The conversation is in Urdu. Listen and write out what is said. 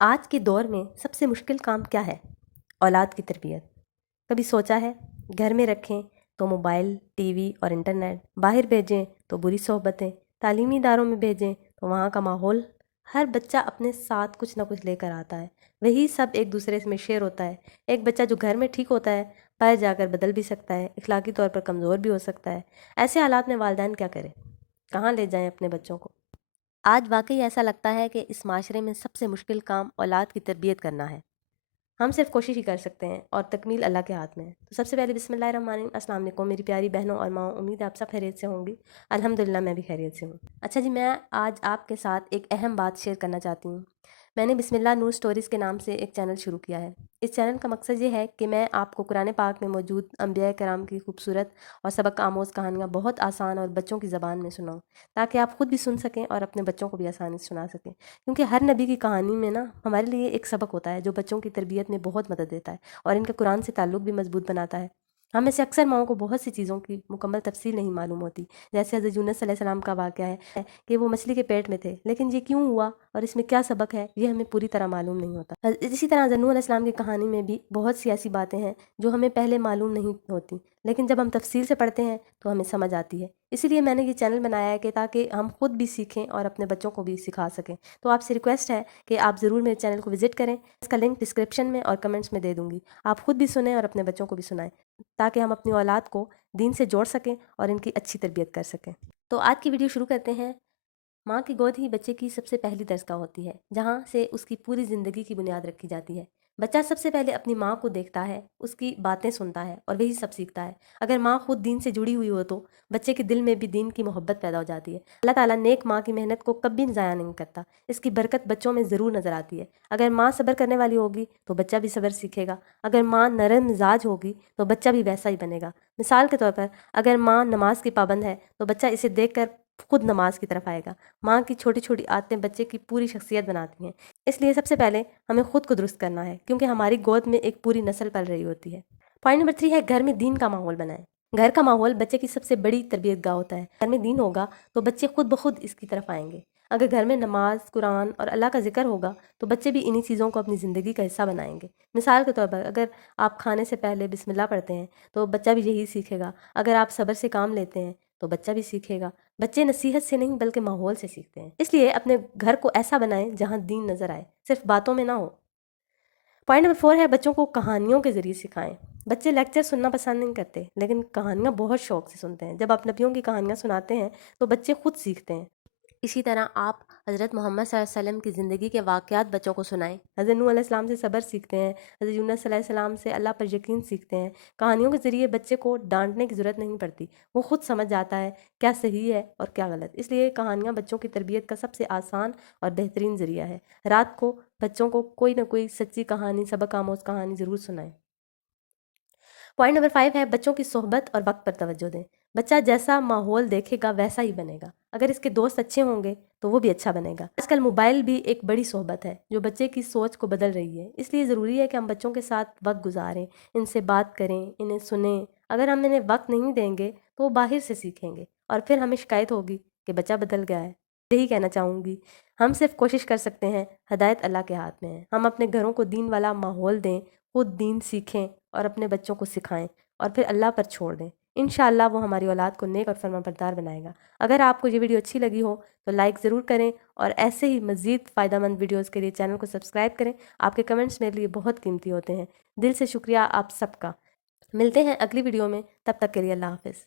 آج کے دور میں سب سے مشکل کام کیا ہے؟ اولاد کی تربیت۔ کبھی سوچا ہے گھر میں رکھیں تو موبائل، ٹی وی اور انٹرنیٹ، باہر بھیجیں تو بری صحبتیں، تعلیمی اداروں میں بھیجیں تو وہاں کا ماحول۔ ہر بچہ اپنے ساتھ کچھ نہ کچھ لے کر آتا ہے، وہی سب ایک دوسرے میں شیئر ہوتا ہے۔ ایک بچہ جو گھر میں ٹھیک ہوتا ہے باہر جا کر بدل بھی سکتا ہے، اخلاقی طور پر کمزور بھی ہو سکتا ہے۔ ایسے حالات میں والدین کیا کریں؟ کہاں لے جائیں اپنے بچوں کو؟ آج واقعی ایسا لگتا ہے کہ اس معاشرے میں سب سے مشکل کام اولاد کی تربیت کرنا ہے۔ ہم صرف کوشش ہی کر سکتے ہیں اور تکمیل اللہ کے ہاتھ میں ہے۔ تو سب سے پہلے بسم اللہ الرحمن الرحیم۔ السلام علیکم میری پیاری بہنوں اور ماؤں، امید ہے آپ سب خیریت سے ہوں گی۔ الحمدللہ میں بھی خیریت سے ہوں۔ اچھا جی، میں آج آپ کے ساتھ ایک اہم بات شیئر کرنا چاہتی ہوں۔ میں نے بسم اللہ نور سٹوریز کے نام سے ایک چینل شروع کیا ہے۔ اس چینل کا مقصد یہ ہے کہ میں آپ کو قرآن پاک میں موجود انبیاء کرام کی خوبصورت اور سبق آموز کہانیاں بہت آسان اور بچوں کی زبان میں سناؤں، تاکہ آپ خود بھی سن سکیں اور اپنے بچوں کو بھی آسانی سے سنا سکیں۔ کیونکہ ہر نبی کی کہانی میں نا ہمارے لیے ایک سبق ہوتا ہے جو بچوں کی تربیت میں بہت مدد دیتا ہے اور ان کا قرآن سے تعلق بھی مضبوط بناتا ہے۔ ہم میں سے اکثر ماؤں کو بہت سی چیزوں کی مکمل تفصیل نہیں معلوم ہوتی، جیسے حضرت یونس علیہ السلام کا واقعہ ہے کہ وہ مچھلی کے پیٹ میں تھے، لیکن یہ کیوں ہوا اور اس میں کیا سبق ہے یہ ہمیں پوری طرح معلوم نہیں ہوتا۔ اسی طرح حضرت نوح علیہ السلام کی کہانی میں بھی بہت سی ایسی باتیں ہیں جو ہمیں پہلے معلوم نہیں ہوتی، لیکن جب ہم تفصیل سے پڑھتے ہیں تو ہمیں سمجھ آتی ہے۔ اسی لیے میں نے یہ چینل بنایا ہے کہ تاکہ ہم خود بھی سیکھیں اور اپنے بچوں کو بھی سکھا سکیں۔ تو آپ سے ریکویسٹ ہے کہ آپ ضرور میرے چینل کو وزٹ کریں، اس کا لنک ڈسکرپشن میں اور کمنٹس میں دے دوں گی۔ آپ خود بھی سنیں اور اپنے بچوں کو بھی سنائیں، تاکہ ہم اپنی اولاد کو دین سے جوڑ سکیں اور ان کی اچھی تربیت کر سکیں۔ تو آج کی ویڈیو شروع کرتے ہیں۔ ماں کی گود ہی بچے کی سب سے پہلی درسگاہ ہوتی ہے، جہاں سے اس کی پوری زندگی کی بنیاد رکھی جاتی ہے۔ بچہ سب سے پہلے اپنی ماں کو دیکھتا ہے، اس کی باتیں سنتا ہے اور وہی سب سیکھتا ہے۔ اگر ماں خود دین سے جڑی ہوئی ہو تو بچے کے دل میں بھی دین کی محبت پیدا ہو جاتی ہے۔ اللہ تعالیٰ نیک ماں کی محنت کو کبھی ضائع نہیں کرتا، اس کی برکت بچوں میں ضرور نظر آتی ہے۔ اگر ماں صبر کرنے والی ہوگی تو بچہ بھی صبر سیکھے گا، اگر ماں نرم مزاج ہوگی تو بچہ بھی ویسا ہی بنے گا۔ مثال کے طور پر اگر ماں نماز کی پابند ہے تو بچہ اسے دیکھ کر خود نماز کی طرف آئے گا۔ ماں کی چھوٹی چھوٹی عادتیں بچے کی پوری شخصیت بناتی ہیں، اس لیے سب سے پہلے ہمیں خود کو درست کرنا ہے، کیونکہ ہماری گود میں ایک پوری نسل پل رہی ہوتی ہے۔ پوائنٹ نمبر 3 ہے گھر میں دین کا ماحول بنائیں۔ گھر کا ماحول بچے کی سب سے بڑی تربیت گاہ ہوتا ہے۔ گھر میں دین ہوگا تو بچے خود بخود اس کی طرف آئیں گے۔ اگر گھر میں نماز، قرآن اور اللہ کا ذکر ہوگا تو بچے بھی انہی چیزوں کو اپنی زندگی کا حصہ بنائیں گے۔ مثال کے طور پر اگر آپ کھانے سے پہلے بسم اللہ پڑھتے ہیں تو بچہ بھی یہی سیکھے گا۔ اگر آپ صبر سے کام لیتے ہیں تو بچہ بھی سیکھے گا۔ بچے نصیحت سے نہیں بلکہ ماحول سے سیکھتے ہیں، اس لیے اپنے گھر کو ایسا بنائیں جہاں دین نظر آئے، صرف باتوں میں نہ ہو۔ پوائنٹ نمبر 4 ہے بچوں کو کہانیوں کے ذریعے سکھائیں۔ بچے لیکچر سننا پسند نہیں کرتے، لیکن کہانیاں بہت شوق سے سنتے ہیں۔ جب آپ نبیوں کی کہانیاں سناتے ہیں تو بچے خود سیکھتے ہیں۔ اسی طرح آپ حضرت محمد صلی اللہ علیہ وسلم کی زندگی کے واقعات بچوں کو سنائیں۔ حضرت نوح علیہ السلام سے صبر سیکھتے ہیں، حضرت یونس علیہ السلام سے اللہ پر یقین سیکھتے ہیں۔ کہانیوں کے ذریعے بچے کو ڈانٹنے کی ضرورت نہیں پڑتی، وہ خود سمجھ جاتا ہے کیا صحیح ہے اور کیا غلط۔ اس لیے کہانیاں بچوں کی تربیت کا سب سے آسان اور بہترین ذریعہ ہے۔ رات کو بچوں کو کوئی نہ کوئی سچی کہانی، سبق آموز کہانی ضرور سنائیں۔ پوائنٹ نمبر 5 ہے بچوں کی صحبت اور وقت پر توجہ دیں۔ بچہ جیسا ماحول دیکھے گا ویسا ہی بنے گا۔ اگر اس کے دوست اچھے ہوں گے تو وہ بھی اچھا بنے گا۔ آج کل موبائل بھی ایک بڑی صحبت ہے جو بچے کی سوچ کو بدل رہی ہے، اس لیے ضروری ہے کہ ہم بچوں کے ساتھ وقت گزاریں، ان سے بات کریں، انہیں سنیں۔ اگر ہم انہیں وقت نہیں دیں گے تو وہ باہر سے سیکھیں گے اور پھر ہمیں شکایت ہوگی کہ بچہ بدل گیا ہے۔ یہی کہنا چاہوں گی، ہم صرف کوشش کر سکتے ہیں، ہدایت اللہ کے ہاتھ میں ہے۔ ہم اپنے گھروں کو دین والا ماحول دیں، خود دین سیکھیں اور اپنے بچوں کو سکھائیں اور پھر اللہ پر چھوڑ دیں۔ انشاءاللہ وہ ہماری اولاد کو نیک اور فرمانبردار بنائے گا۔ اگر آپ کو یہ ویڈیو اچھی لگی ہو تو لائک ضرور کریں اور ایسے ہی مزید فائدہ مند ویڈیوز کے لیے چینل کو سبسکرائب کریں۔ آپ کے کمنٹس میرے لیے بہت قیمتی ہوتے ہیں۔ دل سے شکریہ آپ سب کا۔ ملتے ہیں اگلی ویڈیو میں، تب تک کے لیے اللہ حافظ۔